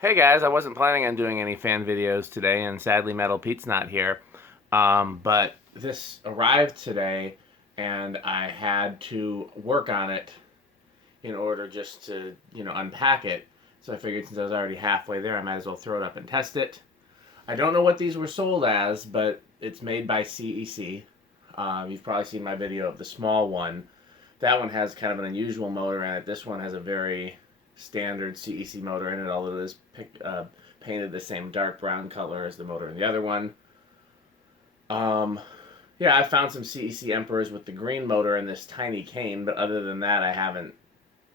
Hey guys, I wasn't planning on doing any fan videos today, and sadly Metal Pete's not here. But this arrived today, and I had to work on it in order just to, unpack it. So I figured since I was already halfway there, I might as well throw it up and test it. I don't know what these were sold as, but it's made by CEC. You've probably seen my video of the small one. That one has kind of an unusual motor in it. This one has a very standard CEC motor in it, although it is painted the same dark brown color as the motor in the other one. Yeah, I found some CEC Emperors with the green motor and this tiny cane, but other than that,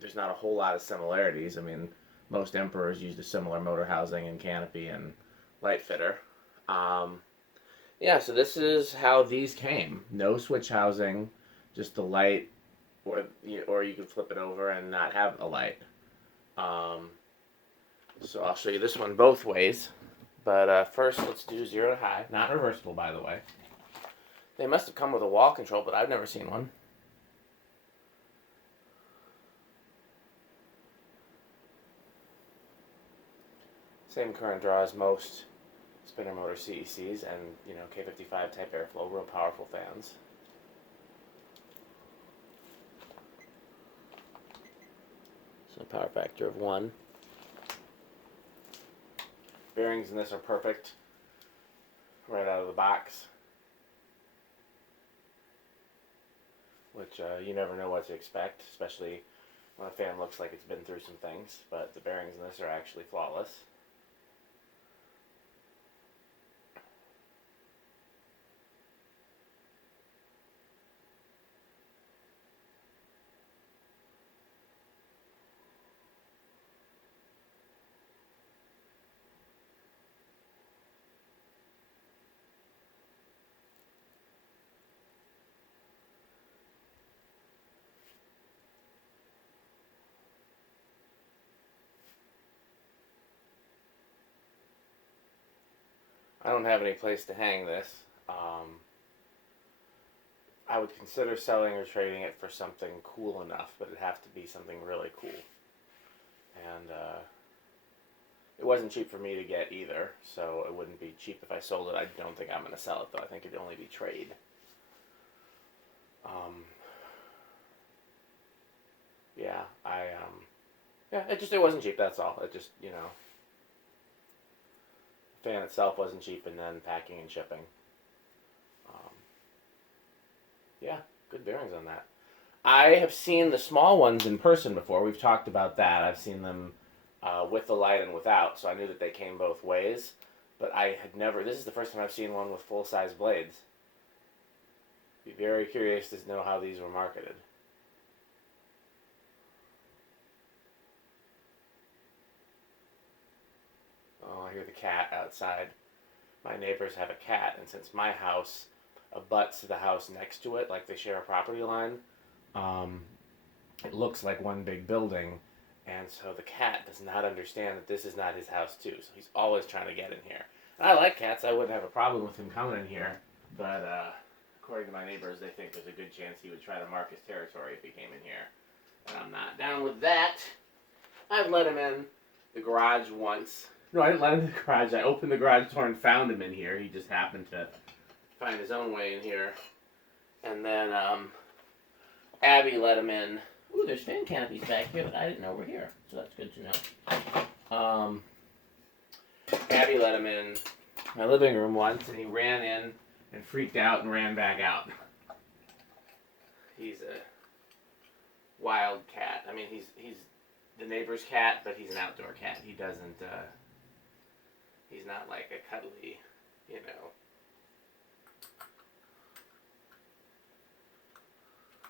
there's not a whole lot of similarities. I mean, most Emperors used a similar motor housing and canopy and light fitter. Yeah, so this is how these came. No switch housing, just the light, or you can flip it over and not have a light. So I'll show you this one both ways. But first, let's do 0 to high. Not reversible, by the way. They must have come with a wall control, but I've never seen one. Same current draw as most spinner motor CECs and, K55 type airflow, real powerful fans. So power factor of 1. Bearings in this are perfect right out of the box, which you never know what to expect, especially when a fan looks like it's been through some things, but the bearings in this are actually flawless. I don't have any place to hang this. I would consider selling or trading it for something cool enough, but it'd have to be something really cool. And it wasn't cheap for me to get either, so it wouldn't be cheap if I sold it. I don't think I'm going to sell it, though. I think it'd only be trade. Yeah, it wasn't cheap, that's all. It just, the fan itself wasn't cheap, and then packing and shipping. Um, yeah, good bearings on that. I have seen the small ones in person before. We've talked about that. I've seen them with the light and without, so I knew that they came both ways. But I had never. This is the first time I've seen one with full size blades. Be very curious to know how these were marketed. Oh, I hear the cat outside. My neighbors have a cat, and since my house abuts the house next to it, like they share a property line, um, it looks like one big building, and so the cat does not understand that this is not his house too. So he's always trying to get in here. And I like cats. I wouldn't have a problem with him coming in here, but according to my neighbors, they think there's a good chance he would try to mark his territory if he came in here. And I'm not down with that. I've let him in the garage once. No, I didn't let him in the garage. I opened the garage door and found him in here. He just happened to find his own way in here. And then Abby let him in. Ooh, there's fan canopies back here that I didn't know were here. So that's good to know. Abby let him in my living room once, and he ran in and freaked out and ran back out. He's a wild cat. I mean, he's the neighbor's cat, but he's an outdoor cat. He doesn't, he's not like a cuddly,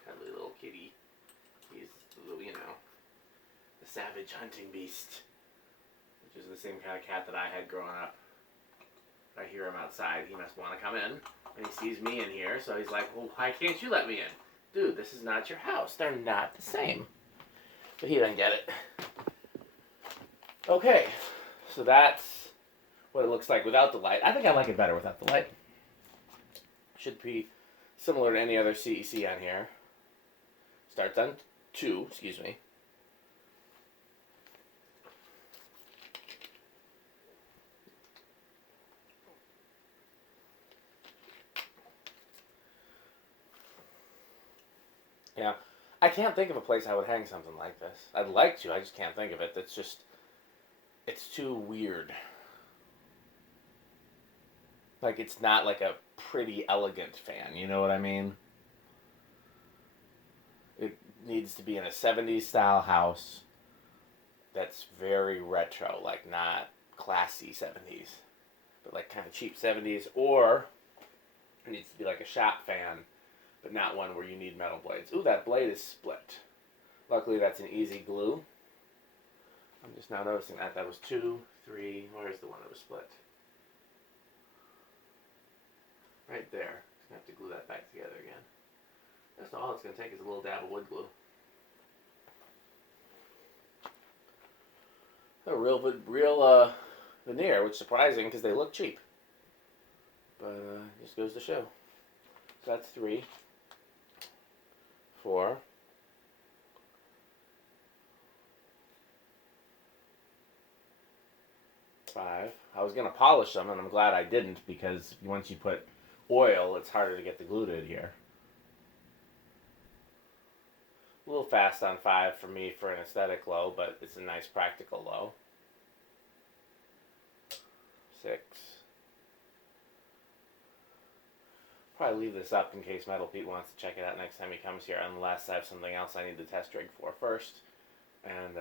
cuddly little kitty. He's, the savage hunting beast, which is the same kind of cat that I had growing up. I hear him outside. He must want to come in, and he sees me in here, so he's like, well, why can't you let me in? Dude, this is not your house. They're not the same. But he doesn't get it. Okay, so that's what it looks like without the light. I think I like it better without the light. Should be similar to any other CEC on here. Starts on 2, excuse me. Yeah. I can't think of a place I would hang something like this. I'd like to, I just can't think of it. It's just, it's too weird. Like, it's not like a pretty elegant fan, you know what I mean? It needs to be in a 70s style house that's very retro, like not classy 70s, but like kind of cheap 70s, or it needs to be like a shop fan, but not one where you need metal blades. Ooh, that blade is split. Luckily, that's an easy glue. I'm just now noticing that. That was 2, 3, where's the one that was split? Right there. Just gonna have to glue that back together again. That's all it's gonna take is a little dab of wood glue. A real veneer, which is surprising because they look cheap. But just goes to show. So that's 3, 4, 5. I was gonna polish them, and I'm glad I didn't because once you put oil, it's harder to get the glue to adhere. A little fast on 5 for me for an aesthetic low, but it's a nice practical low. 6. Probably leave this up in case Metal Pete wants to check it out next time he comes here, unless I have something else I need to test rig for first. And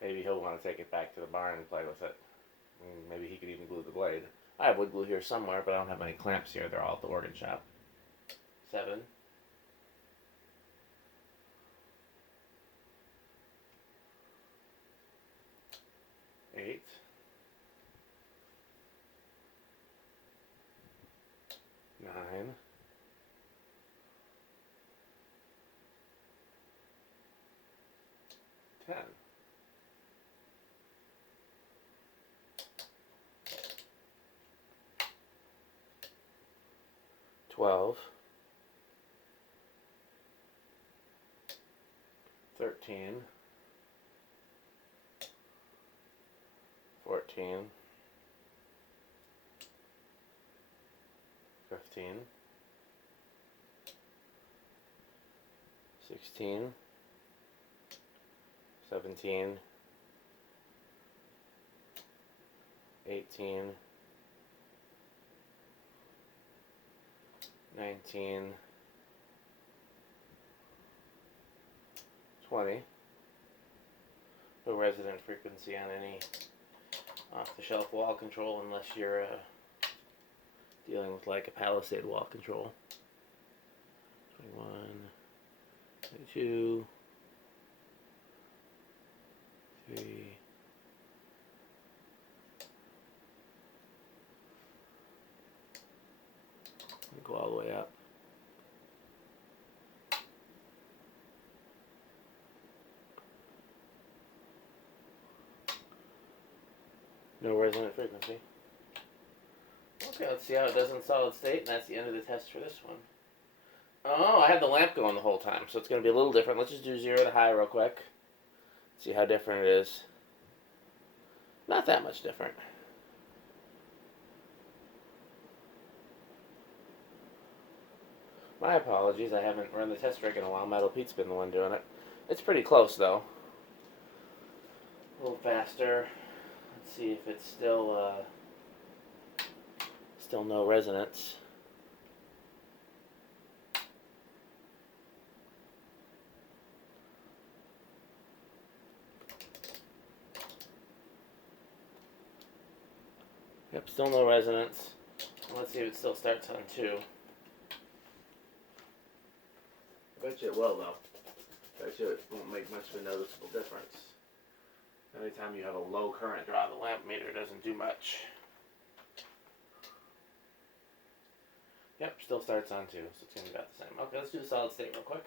maybe he'll want to take it back to the barn and play with it. Maybe he could even glue the blade. I have wood glue here somewhere, but I don't have any clamps here. They're all at the organ shop. 7. 8. 9. 10. 12. 13. 14. 15. 16. 17. 18. 19. 20. No resident frequency on any off-the-shelf wall control unless you're dealing with like a Palisade wall control. 21, 22, 3, 4, go all the way up. No resonant frequency. Okay, let's see how it does in solid state, and that's the end of the test for this one. Oh, I had the lamp going the whole time, so it's going to be a little different. Let's just do 0 to high real quick. See how different it is. Not that much different. My apologies, I haven't run the test rig in a while. Metal Pete's been the one doing it. It's pretty close, though. A little faster. Let's see if it's still no resonance. Yep, still no resonance. Let's see if it still starts on 2. I bet you it will, though. I bet you it won't make much of a noticeable difference. Anytime you have a low current draw, the lamp meter doesn't do much. Yep, still starts on 2, so it's going to be about the same. Okay, let's do the solid state real quick.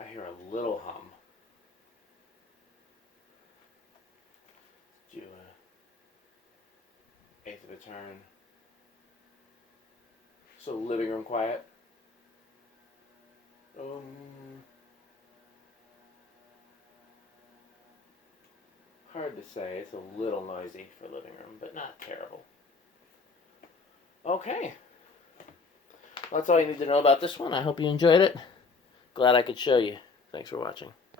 I hear a little hum. Do 1/8 of a turn. So living room quiet. Hard to say. It's a little noisy for living room, but not terrible. Okay. That's all you need to know about this one. I hope you enjoyed it. Glad I could show you. Thanks for watching.